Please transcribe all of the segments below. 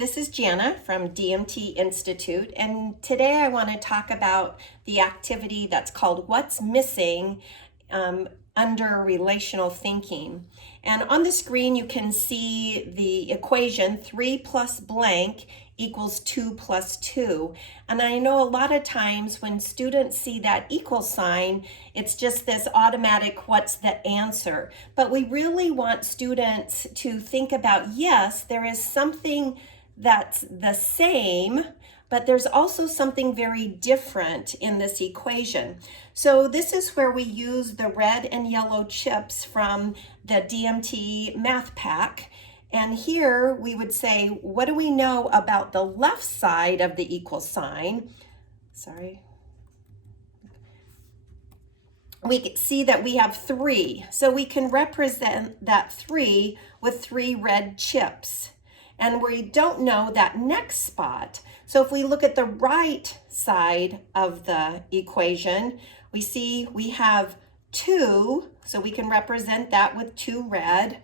this is Jana from DMT Institute, and today I want to talk about the activity that's called What's Missing under relational thinking. And on the screen you can see the equation 3 plus blank equals 2 plus 2. And I know a lot of times when students see that equal sign, it's just this automatic what's the answer. But we really want students to think about, yes, there is something that's the same, but there's also something very different in this equation. So this is where we use the red and yellow chips from the DMT math pack. And here we would say, what do we know about the left side of the equal sign? We see that we have 3. So we can represent that 3 with 3 red chips. And we don't know that next spot. So if we look at the right side of the equation, we see we have 2, so we can represent that with 2 red,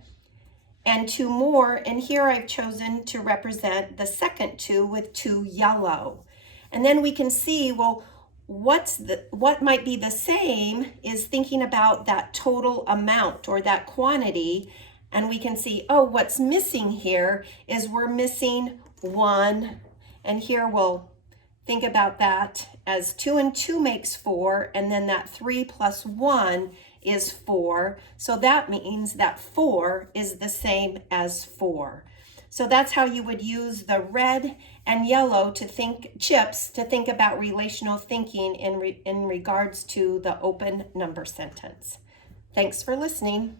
and 2 more, and here I've chosen to represent the second 2 with 2 yellow. And then we can see, well, what might be the same is thinking about that total amount or that quantity, and we can see, oh, what's missing here is we're missing 1, and here we'll think about that as 2 and 2 makes 4, and then that 3 plus 1 is 4. So that means that 4 is the same as 4. So that's how you would use the red and yellow chips to think about relational thinking in regards to the open number sentence. Thanks for listening.